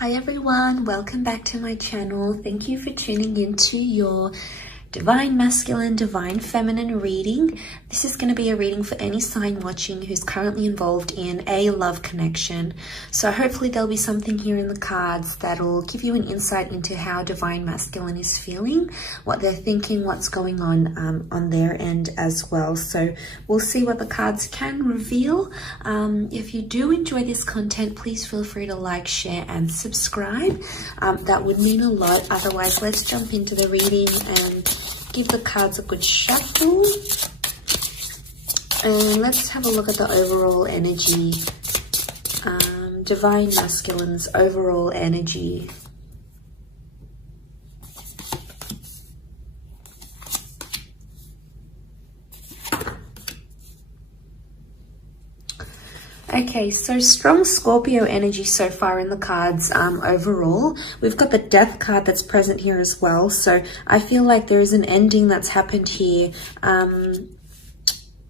Hi everyone, welcome back to my channel. Thank you for tuning into your Divine Masculine, Divine Feminine reading. This is going to be a reading for any sign watching who's currently involved in a love connection. So hopefully there'll be something here in the cards that'll give you an insight into how Divine Masculine is feeling, what they're thinking, what's going on their end as well. So we'll see what the cards can reveal. If you do enjoy this content, please feel free to like, share and subscribe. That would mean a lot. Otherwise, let's jump into the reading and give the cards a good shuffle. And let's have a look at the overall energy. Divine Masculine's overall energy. Okay, so strong Scorpio energy so far in the cards overall. We've got the Death card that's present here as well. So I feel like there is an ending that's happened here.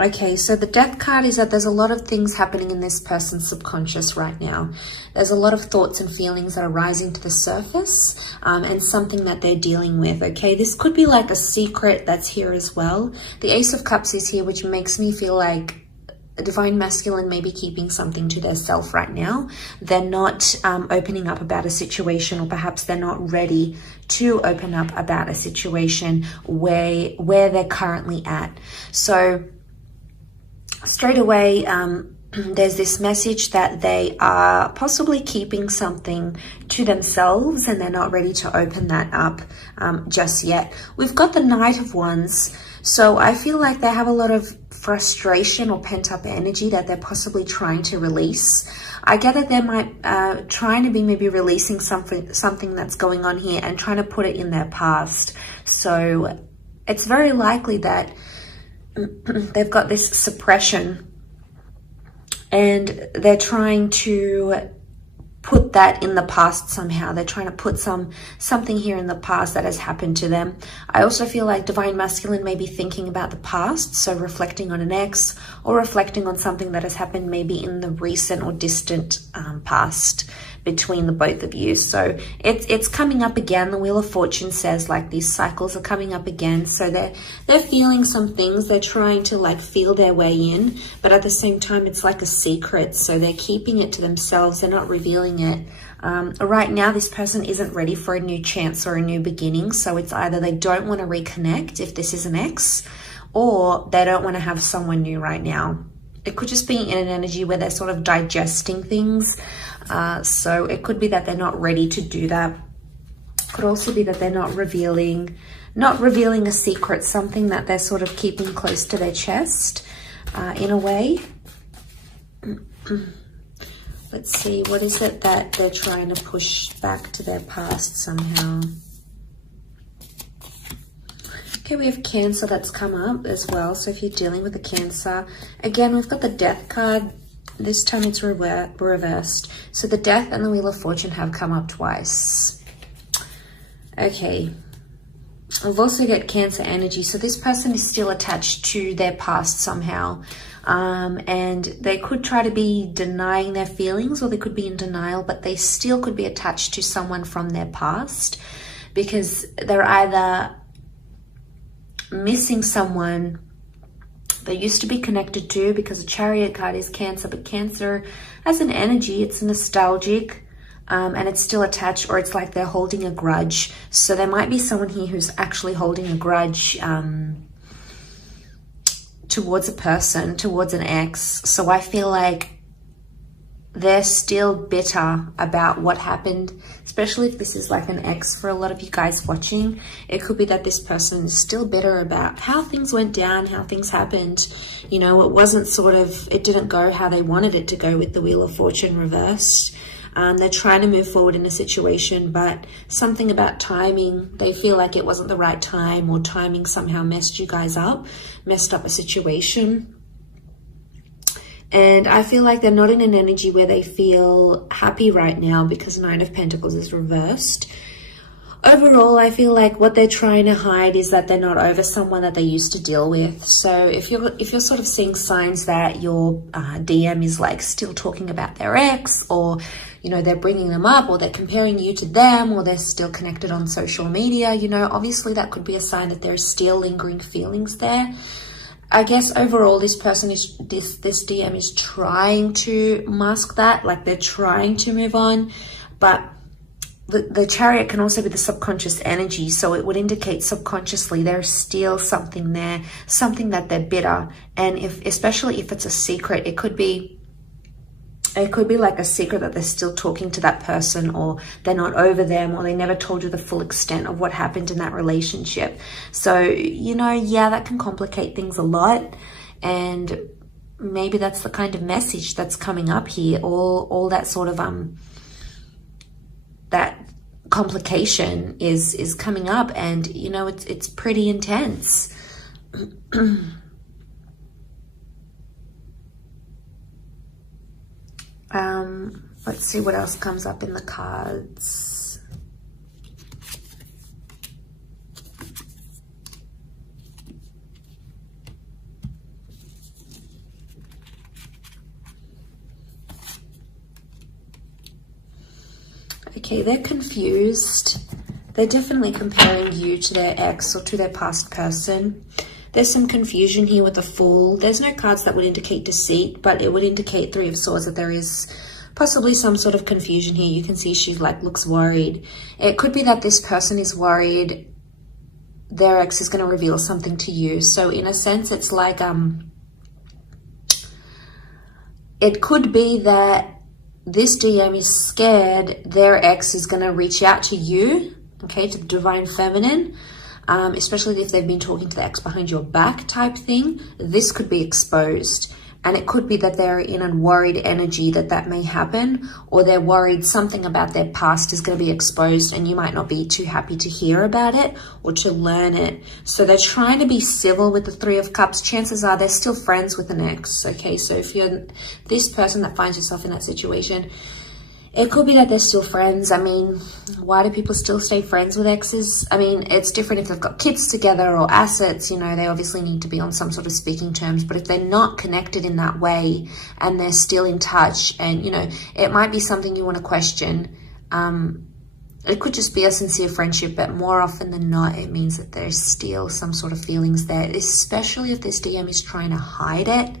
Okay, so the Death card is that there's a lot of things happening in this person's subconscious right now. There's a lot of thoughts and feelings that are rising to the surface and something that they're dealing with, okay? This could be like a secret that's here as well. The Ace of Cups is here, which makes me feel like Divine Masculine may be keeping something to their self right now. They're not opening up about a situation, or perhaps they're not ready to open up about a situation where they're currently at. So straight away, there's this message that they are possibly keeping something to themselves and they're not ready to open that up just yet. We've got the Knight of Wands. So I feel like they have a lot of frustration or pent-up energy that they're possibly trying to release. I get that they might trying to be maybe releasing something that's going on here and trying to put it in their past. So it's very likely that they've got this suppression and they're trying to put that in the past somehow. They're trying to put something here in the past that has happened to them. I also feel like Divine Masculine may be thinking about the past, so reflecting on an ex or reflecting on something that has happened maybe in the recent or distant past between the both of you. So it's coming up again. The Wheel of Fortune says like these cycles are coming up again. So they're feeling some things. They're trying to like feel their way in, but at the same time it's like a secret. So they're keeping it to themselves. They're not revealing it. Right now this person isn't ready for a new chance or a new beginning. So it's either they don't want to reconnect if this is an ex, or they don't want to have someone new right now. It could just be in an energy where they're sort of digesting things. So it could be that they're not ready to do that. Could also be that they're not revealing a secret, something that they're sort of keeping close to their chest in a way. Let's see, what is it that they're trying to push back to their past somehow? Okay, we have Cancer that's come up as well. So if you're dealing with a Cancer, again, we've got the Death card. This time it's reversed. So the Death and the Wheel of Fortune have come up twice. Okay. I've also got Cancer energy. So this person is still attached to their past somehow. And they could try to be denying their feelings, or they could be in denial, but they still could be attached to someone from their past, because they're either missing someone they used to be connected to, because the Chariot card is Cancer, but Cancer as an energy, it's nostalgic and it's still attached, or it's like they're holding a grudge. So there might be someone here who's actually holding a grudge towards a person, towards an ex. So I feel like they're still bitter about what happened, especially if this is like an ex for a lot of you guys watching. It could be that this person is still bitter about how things went down, how things happened. You know, it didn't go how they wanted it to go with the Wheel of Fortune reversed. They're trying to move forward in a situation, but something about timing, they feel like it wasn't the right time, or timing somehow messed you guys up, messed up a situation. And I feel like they're not in an energy where they feel happy right now, because Nine of Pentacles is reversed. Overall, I feel like what they're trying to hide is that they're not over someone that they used to deal with. So if you're sort of seeing signs that your DM is like still talking about their ex, or you know, they're bringing them up, or they're comparing you to them, or they're still connected on social media, you know, obviously that could be a sign that there's still lingering feelings there. I guess overall this DM is trying to mask that, like they're trying to move on, but the Chariot can also be the subconscious energy, so it would indicate subconsciously there's still something there, something that they're bitter. And especially if it's a secret, it could be like a secret that they're still talking to that person, or they're not over them, or they never told you the full extent of what happened in that relationship. So, you know, yeah, that can complicate things a lot. And maybe that's the kind of message that's coming up here. All that sort of that complication is coming up, and you know, it's pretty intense. Let's see what else comes up in the cards. Okay, they're confused. They're definitely comparing you to their ex or to their past person. There's some confusion here with the Fool. There's no cards that would indicate deceit, but it would indicate Three of Swords that there is possibly some sort of confusion here. You can see she like looks worried. It could be that this person is worried their ex is going to reveal something to you. So in a sense, it's like it could be that this DM is scared their ex is going to reach out to you, okay, to the Divine Feminine, especially if they've been talking to the ex behind your back type thing. This could be exposed. And it could be that they're in a worried energy that may happen, or they're worried something about their past is going to be exposed and you might not be too happy to hear about it or to learn it. So they're trying to be civil with the Three of Cups. Chances are they're still friends with an ex, okay? So if you're this person that finds yourself in that situation, it could be that they're still friends. I mean, why do people still stay friends with exes? I mean, it's different if they've got kids together or assets, you know, they obviously need to be on some sort of speaking terms. But if they're not connected in that way and they're still in touch, and, you know, it might be something you want to question. It could just be a sincere friendship, but more often than not, it means that there's still some sort of feelings there, especially if this DM is trying to hide it.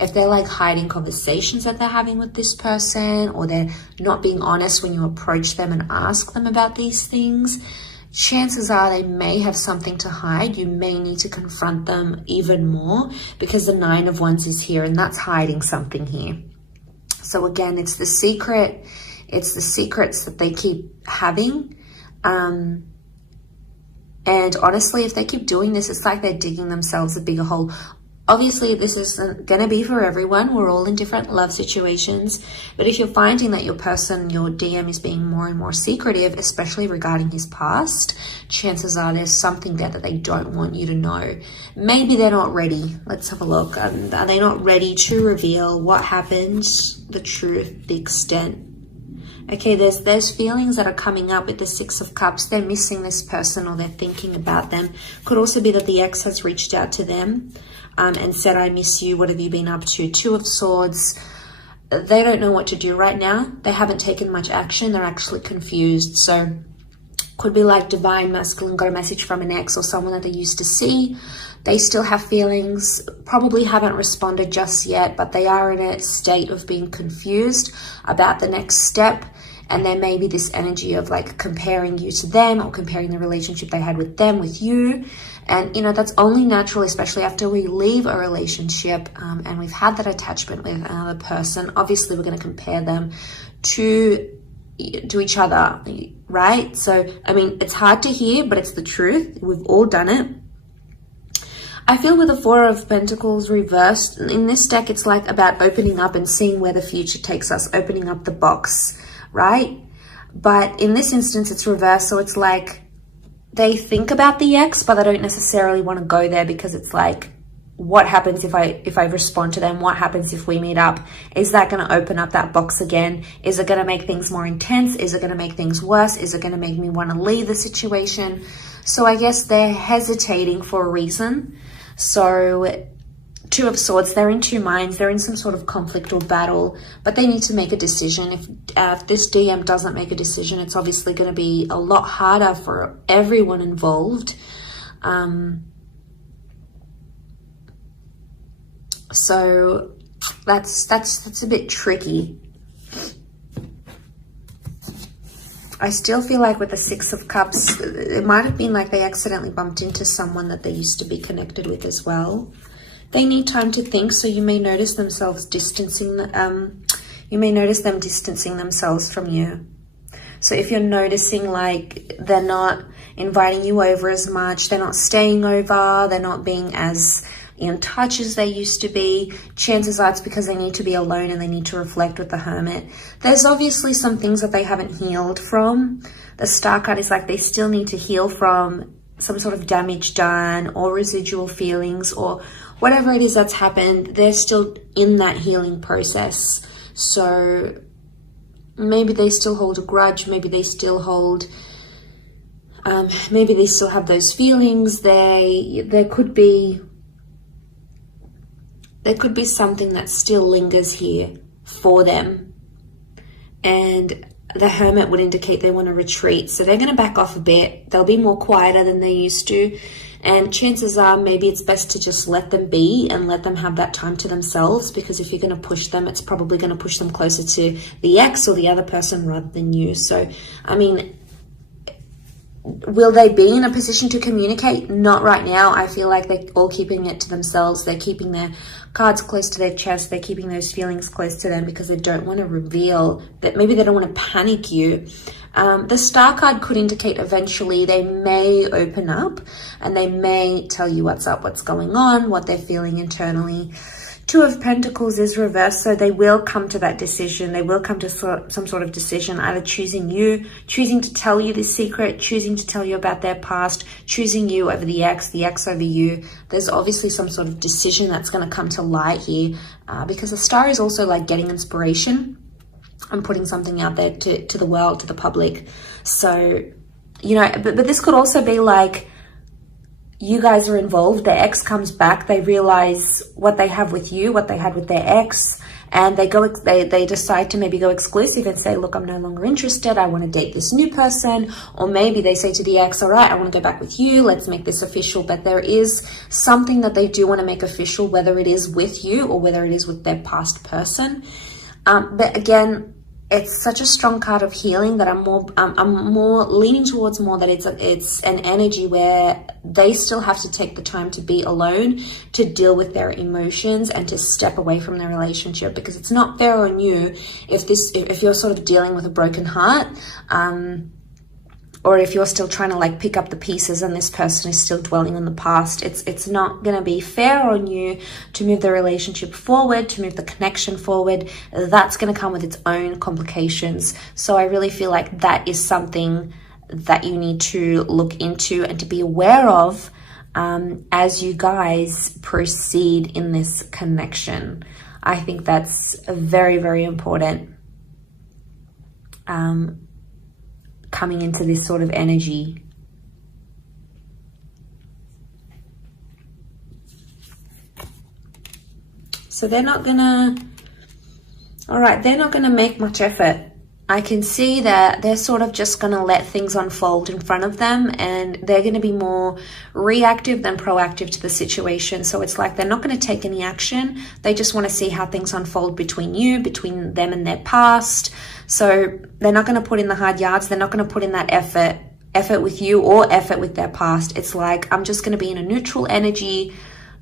If they're like hiding conversations that they're having with this person, or they're not being honest when you approach them and ask them about these things, chances are they may have something to hide. You may need to confront them even more, because the Nine of Wands is here and that's hiding something here. So again, it's the secret. It's the secrets that they keep having. And honestly, if they keep doing this, it's like they're digging themselves a bigger hole. Obviously, this isn't going to be for everyone. We're all in different love situations. But if you're finding that your person, your DM, is being more and more secretive, especially regarding his past, chances are there's something there that they don't want you to know. Maybe they're not ready. Let's have a look. Are they not ready to reveal what happened, the truth, the extent? Okay, there's feelings that are coming up with the Six of Cups. They're missing this person, or they're thinking about them. Could also be that the ex has reached out to them and said, I miss you, what have you been up to? Two of Swords. They don't know what to do right now. They haven't taken much action. They're actually confused. So could be like Divine Masculine got a message from an ex or someone that they used to see. They still have feelings, probably haven't responded just yet, but they are in a state of being confused about the next step. And there may be this energy of like comparing you to them, or comparing the relationship they had with them with you. And, you know, that's only natural, especially after we leave a relationship and we've had that attachment with another person. Obviously, we're going to compare them to each other, right? So, I mean, it's hard to hear, but it's the truth. We've all done it. I feel with the Four of Pentacles reversed, in this deck, it's like about opening up and seeing where the future takes us, opening up the box, right? But in this instance, it's reversed. So it's like they think about the ex, but they don't necessarily want to go there, because it's like what happens if I respond to them? What happens if we meet up? Is that going to open up that box again? Is it going to make things more intense? Is it going to make things worse? Is it going to make me want to leave the situation? So I guess they're hesitating for a reason. So Two of Swords, they're in two minds. They're in some sort of conflict or battle, but they need to make a decision. If this DM doesn't make a decision, it's obviously going to be a lot harder for everyone involved. So that's a bit tricky. I still feel like with the Six of Cups, it might have been like they accidentally bumped into someone that they used to be connected with as well. They need time to think, so you may notice themselves distancing, you may notice them distancing themselves from you. So if you're noticing like they're not inviting you over as much, they're not staying over, they're not being as in touch as they used to be, chances are it's because they need to be alone and they need to reflect with the Hermit. There's obviously some things that they haven't healed from. The Star card is like they still need to heal from some sort of damage done or residual feelings or whatever it is that's happened. They're still in that healing process. So maybe they still hold a grudge, maybe they still hold maybe they still have those feelings. There could be something that still lingers here for them. And the Hermit would indicate they want to retreat. So they're going to back off a bit. They'll be more quieter than they used to. And chances are maybe it's best to just let them be and let them have that time to themselves, because if you're going to push them, it's probably going to push them closer to the ex or the other person rather than you. So, I mean, will they be in a position to communicate? Not right now. I feel like they're all keeping it to themselves. They're keeping their cards close to their chest. They're keeping those feelings close to them because they don't want to reveal that. Maybe they don't want to panic you. The Star card could indicate eventually they may open up and they may tell you what's up, what's going on, what they're feeling internally. Two of Pentacles is reversed, so they will come to that decision. They will come to some sort of decision, either choosing you, choosing to tell you this secret, choosing to tell you about their past, choosing you over the ex over you. There's obviously some sort of decision that's going to come to light here, because the Star is also like getting inspiration and putting something out there to the world, to the public. So, you know, but this could also be like, you guys are involved, their ex comes back, they realize what they have with you, what they had with their ex, and they decide to maybe go exclusive and say, look, I'm no longer interested, I want to date this new person. Or maybe they say to the ex, all right, I want to go back with you, let's make this official. But there is something that they do want to make official, whether it is with you or whether it is with their past person. But again, it's such a strong card of healing that I'm more leaning towards more that it's an energy where they still have to take the time to be alone, to deal with their emotions and to step away from their relationship, because it's not fair on you if you're sort of dealing with a broken heart, or if you're still trying to like pick up the pieces and this person is still dwelling on the past. It's not going to be fair on you to move the relationship forward, to move the connection forward. That's going to come with its own complications. So I really feel like that is something that you need to look into and to be aware of as you guys proceed in this connection. I think that's very, very important. Coming into this sort of energy. So they're not gonna, all right, they're not gonna make much effort. I can see that they're sort of just gonna let things unfold in front of them, and they're gonna be more reactive than proactive to the situation. So it's like they're not gonna take any action. They just wanna see how things unfold between you, between them and their past. So they're not going to put in the hard yards. They're not going to put in that effort with you or effort with their past. It's like, I'm just going to be in a neutral energy.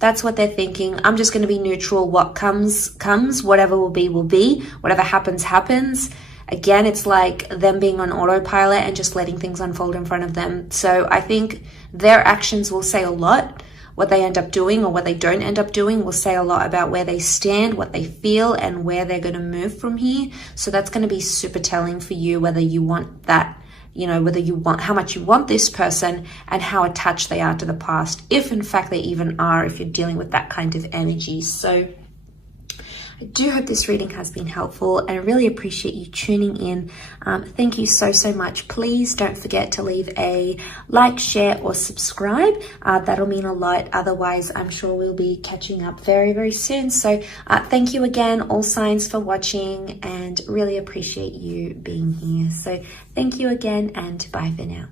That's what they're thinking. I'm just going to be neutral. What comes, comes. Whatever will be, will be. Whatever happens, happens. Again, it's like them being on autopilot and just letting things unfold in front of them. So I think their actions will say a lot. What they end up doing or what they don't end up doing will say a lot about where they stand, what they feel, and where they're going to move from here. So that's going to be super telling for you, whether you want that, you know, whether you want, how much you want this person and how attached they are to the past, if in fact they even are, if you're dealing with that kind of energy. So I do hope this reading has been helpful, and I really appreciate you tuning in. Thank you so much. Please don't forget to leave a like, share, or subscribe. That'll mean a lot. Otherwise, I'm sure we'll be catching up very soon. So thank you again, all signs, for watching, and really appreciate you being here. So thank you again, and bye for now.